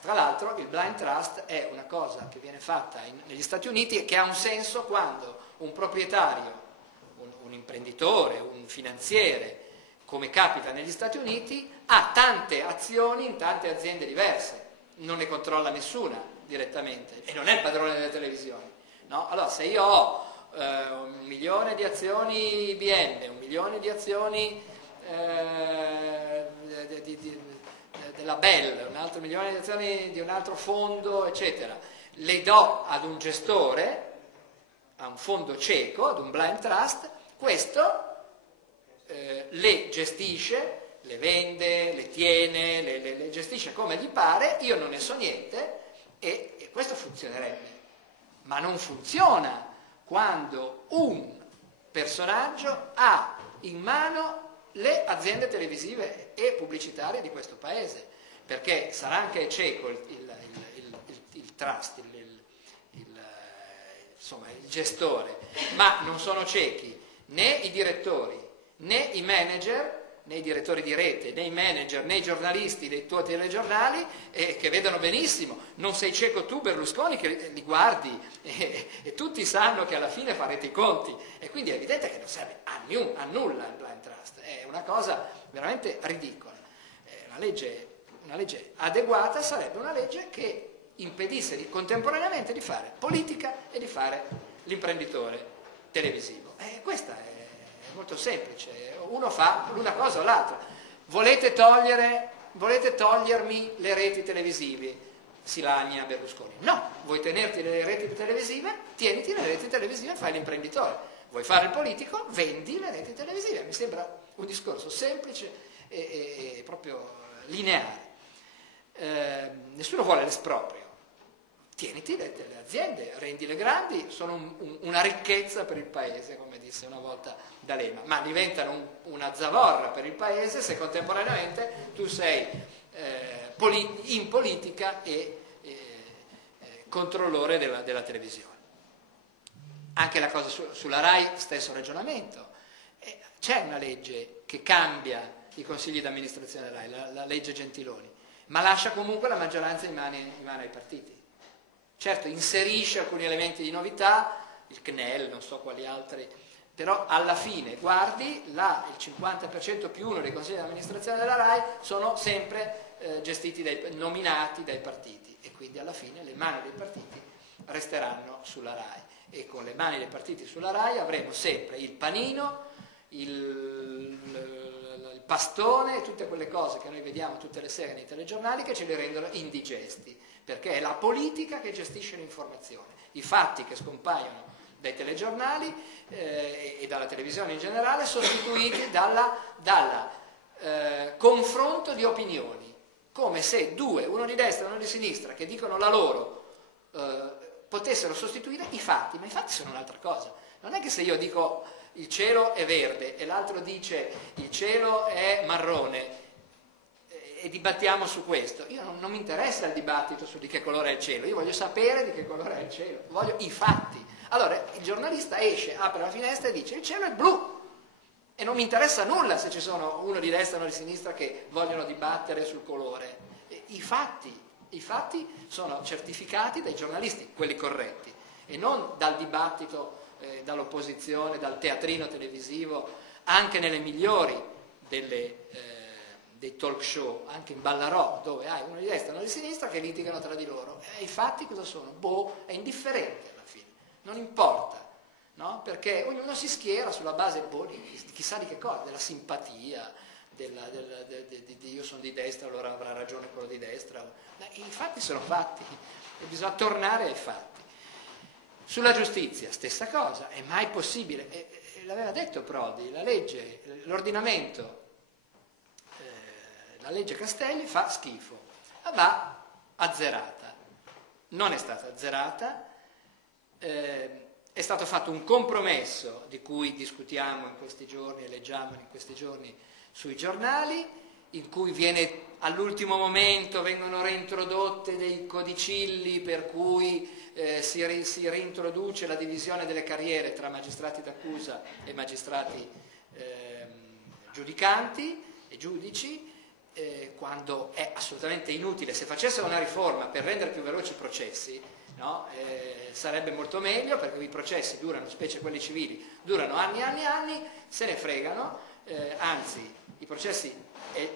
Tra l'altro il blind trust è una cosa che viene fatta negli Stati Uniti e che ha un senso quando un proprietario, un imprenditore, un finanziere, come capita negli Stati Uniti, ha tante azioni in tante aziende diverse, non ne controlla nessuna direttamente e non è il padrone delle televisioni. No? Allora se io ho 1 milione di azioni IBM, 1 milione di azioni della Bell, un altro milione di azioni di un altro fondo, eccetera, le do ad un gestore, a un fondo cieco, ad un blind trust, questo le gestisce, le vende, le tiene, le gestisce come gli pare, io non ne so niente e questo funzionerebbe. Ma non funziona quando un personaggio ha in mano le aziende televisive e pubblicitarie di questo paese, perché sarà anche cieco il trust, insomma, il gestore, ma non sono ciechi né i direttori, né i manager, né i direttori di rete, né i manager, né i giornalisti dei tuoi telegiornali che vedono benissimo. Non sei cieco tu, Berlusconi, che li guardi e tutti sanno che alla fine farete i conti. E quindi è evidente che non serve a nulla il blind trust. È una cosa veramente ridicola. Una legge adeguata sarebbe una legge che impedisse contemporaneamente di fare politica e di fare l'imprenditore televisivo. Questa è molto semplice, uno fa l'una cosa o l'altra. Volete togliermi le reti televisive? Si lagna Berlusconi. No, vuoi tenerti le reti televisive? Tieniti le reti televisive e fai l'imprenditore. Vuoi fare il politico? Vendi le reti televisive. Mi sembra un discorso semplice e proprio lineare. Nessuno vuole l'esproprio. Tieniti le aziende, rendile grandi, sono una ricchezza per il paese, come disse una volta D'Alema, ma diventano una zavorra per il paese se contemporaneamente tu sei in politica e controllore della televisione. Anche la cosa sulla RAI, stesso ragionamento. C'è una legge che cambia i consigli d'amministrazione RAI, la legge Gentiloni, ma lascia comunque la maggioranza in mano ai partiti. Certo, inserisce alcuni elementi di novità, il CNEL, non so quali altri, però alla fine, guardi, il 50% più uno dei consigli di amministrazione della RAI sono sempre nominati dai partiti e quindi alla fine le mani dei partiti resteranno sulla RAI e con le mani dei partiti sulla RAI avremo sempre il panino, il pastone, tutte quelle cose che noi vediamo tutte le sere nei telegiornali che ce li rendono indigesti, perché è la politica che gestisce l'informazione. I fatti che scompaiono dai telegiornali e dalla televisione in generale sostituiti dal confronto di opinioni, come se due, uno di destra e uno di sinistra, che dicono la loro, potessero sostituire i fatti, ma i fatti sono un'altra cosa. Non è che se io dico il cielo è verde e l'altro dice il cielo è marrone e dibattiamo su questo, io non mi interessa il dibattito su di che colore è il cielo, io voglio sapere di che colore è il cielo, voglio i fatti. Allora il giornalista esce, apre la finestra e dice il cielo è blu e non mi interessa nulla se ci sono uno di destra e uno di sinistra che vogliono dibattere sul colore. I fatti sono certificati dai giornalisti, quelli corretti, e non dal dibattito, dall'opposizione, dal teatrino televisivo, anche nelle migliori dei talk show, anche in Ballarò, dove hai uno di destra e uno di sinistra che litigano tra di loro. I fatti cosa sono? È indifferente alla fine, non importa, no? Perché ognuno si schiera sulla base di chissà di che cosa, della simpatia, io sono di destra, allora avrà ragione quello di destra. I fatti sono fatti e bisogna tornare ai fatti. Sulla giustizia, stessa cosa, è mai possibile, l'aveva detto Prodi, l'ordinamento, la legge Castelli fa schifo, va azzerata. Non è stata azzerata, è stato fatto un compromesso di cui discutiamo in questi giorni e leggiamo in questi giorni sui giornali, in cui all'ultimo momento vengono reintrodotte dei codicilli per cui si reintroduce la divisione delle carriere tra magistrati d'accusa e magistrati giudicanti e giudici, quando è assolutamente inutile. Se facessero una riforma per rendere più veloci i processi, no? Sarebbe molto meglio, perché i processi durano, specie quelli civili, durano anni e anni e anni, se ne fregano, anzi i processi è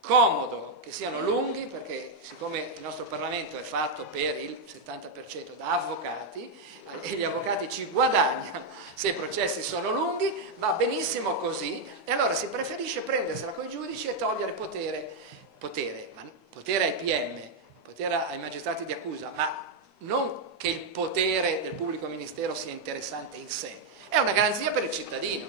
comodo che siano lunghi, perché siccome il nostro Parlamento è fatto per il 70% da avvocati e gli avvocati ci guadagnano se i processi sono lunghi, va benissimo così, e allora si preferisce prendersela con i giudici e togliere potere ai PM, potere ai magistrati di accusa, ma non che il potere del pubblico ministero sia interessante in sé, è una garanzia per il cittadino,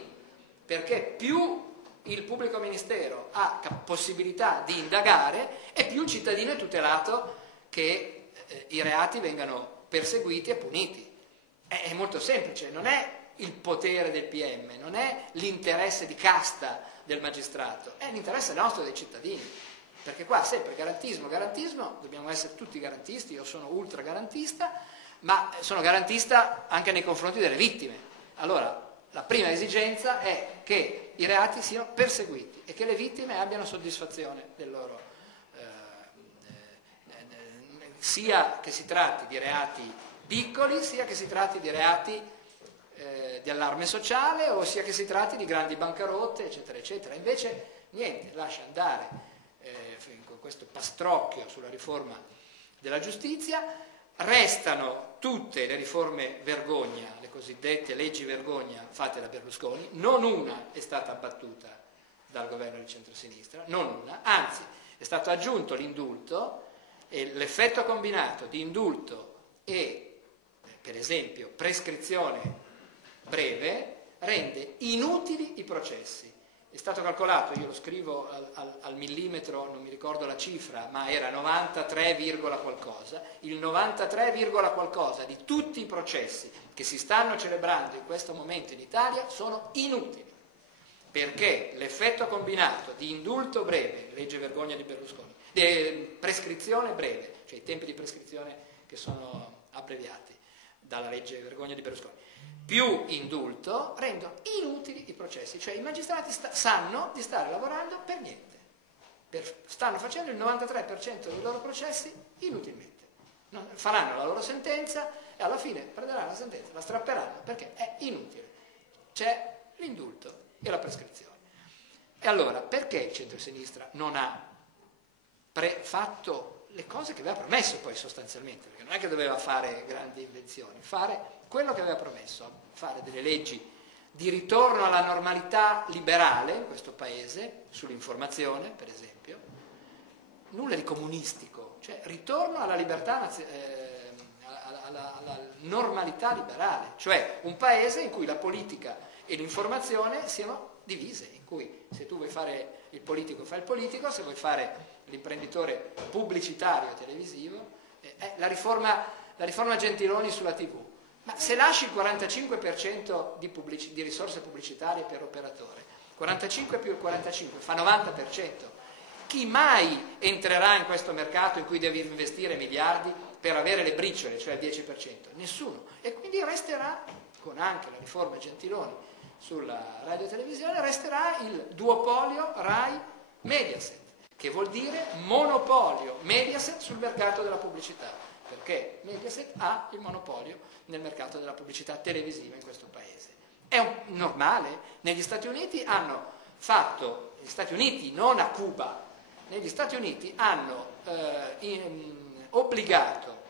perché più il pubblico ministero ha possibilità di indagare e più il cittadino è tutelato che i reati vengano perseguiti e puniti. È molto semplice, non è il potere del PM, non è l'interesse di casta del magistrato, è l'interesse nostro dei cittadini, perché qua sempre garantismo, dobbiamo essere tutti garantisti, io sono ultra garantista, ma sono garantista anche nei confronti delle vittime. Allora, la prima esigenza è che i reati siano perseguiti e che le vittime abbiano soddisfazione del loro, sia che si tratti di reati piccoli, sia che si tratti di reati di allarme sociale, o sia che si tratti di grandi bancarotte, eccetera, eccetera. Invece niente, lascia andare con questo pastrocchio sulla riforma della giustizia. Restano tutte le riforme vergogna, le cosiddette leggi vergogna fatte da Berlusconi, non una è stata abbattuta dal governo di centrosinistra, non una, anzi è stato aggiunto l'indulto, e l'effetto combinato di indulto e, per esempio, prescrizione breve rende inutili i processi. È stato calcolato, io lo scrivo al millimetro, non mi ricordo la cifra, ma era 93, qualcosa, il 93, qualcosa di tutti i processi che si stanno celebrando in questo momento in Italia sono inutili, perché l'effetto combinato di indulto breve, legge vergogna di Berlusconi, prescrizione breve, cioè i tempi di prescrizione che sono abbreviati dalla legge vergogna di Berlusconi, più indulto, rendono inutili i processi, cioè i magistrati sanno di stare lavorando per niente, stanno facendo il 93% dei loro processi inutilmente, faranno la loro sentenza e alla fine prenderanno la sentenza, la strapperanno perché è inutile, c'è l'indulto e la prescrizione. E allora perché il centro-sinistra non ha fatto le cose che aveva promesso poi sostanzialmente, perché non è che doveva fare grandi invenzioni, fare quello che aveva promesso, fare delle leggi di ritorno alla normalità liberale in questo paese, sull'informazione per esempio, nulla di comunistico, cioè ritorno alla libertà, alla normalità liberale, cioè un paese in cui la politica e l'informazione siano divise, in cui se tu vuoi fare il politico fai il politico, se vuoi fare l'imprenditore pubblicitario televisivo, la riforma Gentiloni sulla TV. Ma se lasci il 45% di risorse pubblicitarie per operatore, 45 più il 45 fa 90%, chi mai entrerà in questo mercato in cui devi investire miliardi per avere le briciole, cioè il 10%? Nessuno. E quindi resterà, con anche la riforma Gentiloni sulla radio e televisione, resterà il duopolio Rai-Mediaset, che vuol dire monopolio Mediaset sul mercato della pubblicità, perché Mediaset ha il monopolio nel mercato della pubblicità televisiva in questo paese. È normale, negli Stati Uniti hanno fatto, negli Stati Uniti, non a Cuba, negli Stati Uniti hanno obbligato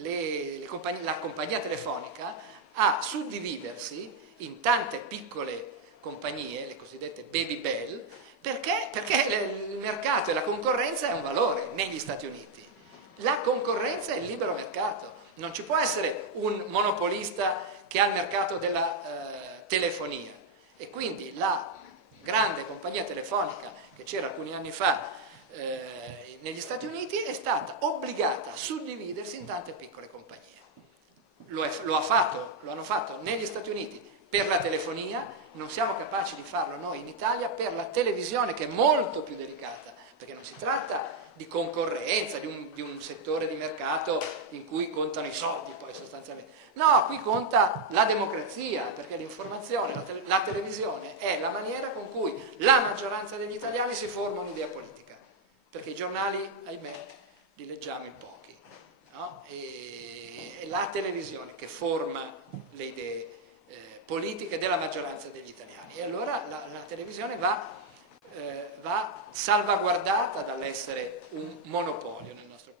la compagnia telefonica a suddividersi in tante piccole compagnie, le cosiddette baby bell, perché il mercato e la concorrenza è un valore negli Stati Uniti. La concorrenza è il libero mercato, non ci può essere un monopolista che ha il mercato della telefonia, e quindi la grande compagnia telefonica che c'era alcuni anni fa negli Stati Uniti è stata obbligata a suddividersi in tante piccole compagnie. Lo hanno fatto negli Stati Uniti per la telefonia, non siamo capaci di farlo noi in Italia per la televisione, che è molto più delicata, perché non si tratta di concorrenza, di un settore di mercato in cui contano i soldi poi sostanzialmente. No, qui conta la democrazia, perché l'informazione, la televisione è la maniera con cui la maggioranza degli italiani si forma un'idea politica, perché i giornali, ahimè, li leggiamo in pochi, no? E è la televisione che forma le idee politiche della maggioranza degli italiani, e allora la televisione va salvaguardata dall'essere un monopolio nel nostro